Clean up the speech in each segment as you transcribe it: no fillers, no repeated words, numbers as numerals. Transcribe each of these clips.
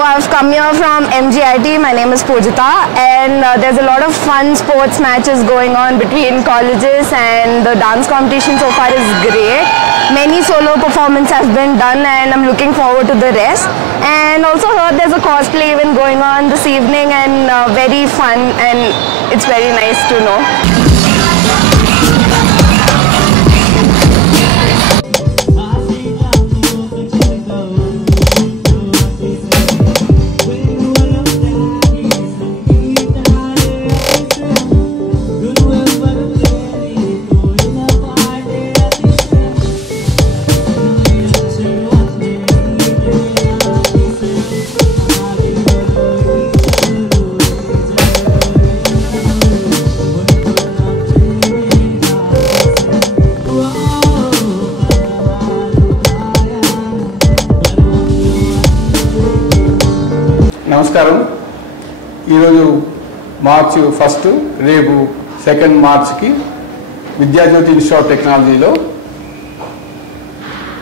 I've come here from MGIT. My name is Pujita, and there's a lot of fun sports matches going on between colleges, and the dance competition so far is great. Many solo performances have been done, and I'm looking forward to the rest. And also heard there's a cosplay event going on this evening, and very fun, and it's very nice to know. నమస్కారం. ఈరోజు మార్చి 1 రేపు 2 మార్చికి Vidyajyothi institute of టెక్నాలజీలో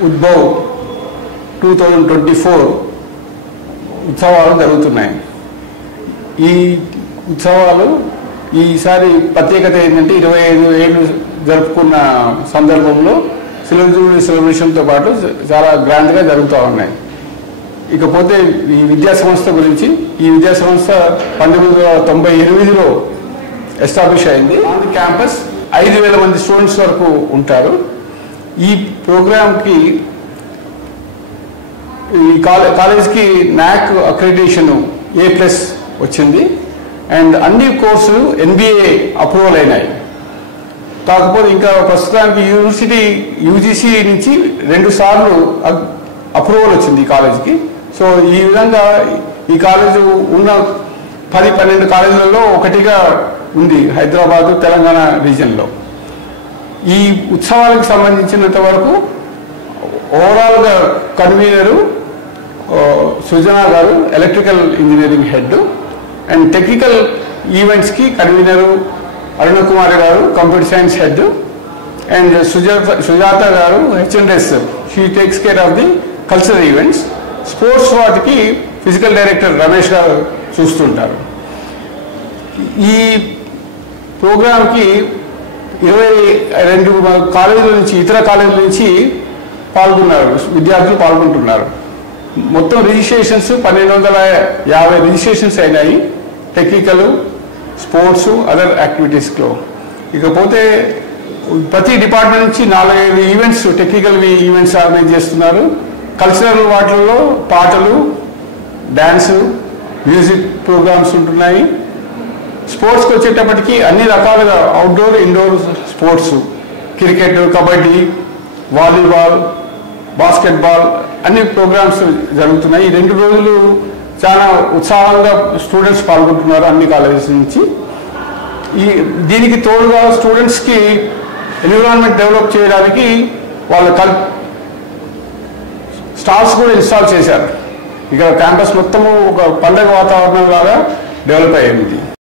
ఉద్భవ్ 2024 ఉత్సవాలు జరుగుతున్నాయి. ఈ ఉత్సవాలు ఈసారి ప్రత్యేకత ఏంటంటే 25 ఏళ్ళు జరుపుకున్న సందర్భంలో సిల్వర్ సెలబ్రేషన్తో పాటు చాలా గ్రాండ్గా జరుగుతూ ఉన్నాయి. ఇకపోతే ఈ విద్యా సంస్థ గురించి, ఈ విద్యా సంస్థ 1998లో ఎస్టాబ్లిష్ అయింది. ఆన్ ది క్యాంపస్ 5,000 మంది స్టూడెంట్స్ వరకు ఉంటారు. ఈ ప్రోగ్రామ్కి ఈ కాలేజ్కి NAAC అక్రిడిటేషన్ A+ వచ్చింది, అండ్ అన్ని కోర్సులు NBA అప్రూవల్ అయినాయి. కాకపోతే ఇంకా ప్రస్తుతానికి యూనివర్సిటీ UGC నుంచి 2 సార్లు అప్రూవల్ వచ్చింది ఈ కాలేజ్కి. సో ఈ విధంగా ఈ కాలేజు ఉన్న 10-12 కాలేజీలలో ఒకటిగా ఉంది హైదరాబాదు, తెలంగాణ రీజియన్లో. ఈ ఉత్సవాలకు సంబంధించినంత వరకు ఓవరాల్గా కన్వీనరు సుజనా గారు, electrical engineering head, and technical ఈవెంట్స్కి కన్వీనరు అరుణ కుమారి గారు, computer science head, and Sujatha గారు H&S, she takes care of the cultural events. Sports వాటికి ఫిజికల్ డైరెక్టర్ రమేష్ గారు చూస్తుంటారు. ఈ ప్రోగ్రాంకి 22 కాలేజీల నుంచి, ఇతర కాలేజీల నుంచి విద్యార్థులు పాల్గొంటున్నారు. మొత్తం రిజిస్ట్రేషన్స్ 1,250 రిజిస్ట్రేషన్స్ అయినాయి టెక్నికల్, స్పోర్ట్స్, అదర్ యాక్టివిటీస్లో. ఇకపోతే ప్రతి డిపార్ట్మెంట్ నుంచి 4-5 ఈవెంట్స్, టెక్నికల్ ఈవెంట్స్ ఆర్గనైజ్ చేస్తున్నారు. కల్చరల్ వాటిల్లో పాటలు, డ్యాన్సు, మ్యూజిక్ ప్రోగ్రామ్స్ ఉంటున్నాయి. స్పోర్ట్స్కి వచ్చేటప్పటికి అన్ని రకాలుగా outdoor, indoor sports, cricket, kabaddi, volleyball, basketball అన్ని ప్రోగ్రామ్స్ జరుగుతున్నాయి. ఈ 2 రోజులు చాలా ఉత్సాహంగా స్టూడెంట్స్ పాల్గొంటున్నారు అన్ని కాలేజెస్ నుంచి. దీనికి తోడుగా స్టూడెంట్స్కి ఎన్విరాన్మెంట్ డెవలప్ చేయడానికి వాళ్ళ స్టాల్స్ కూడా ఇన్స్టాల్ చేశారు. ఇక్కడ క్యాంపస్ మొత్తము ఒక పండగ వాతావరణం లాగా డెవలప్ అయ్యింది.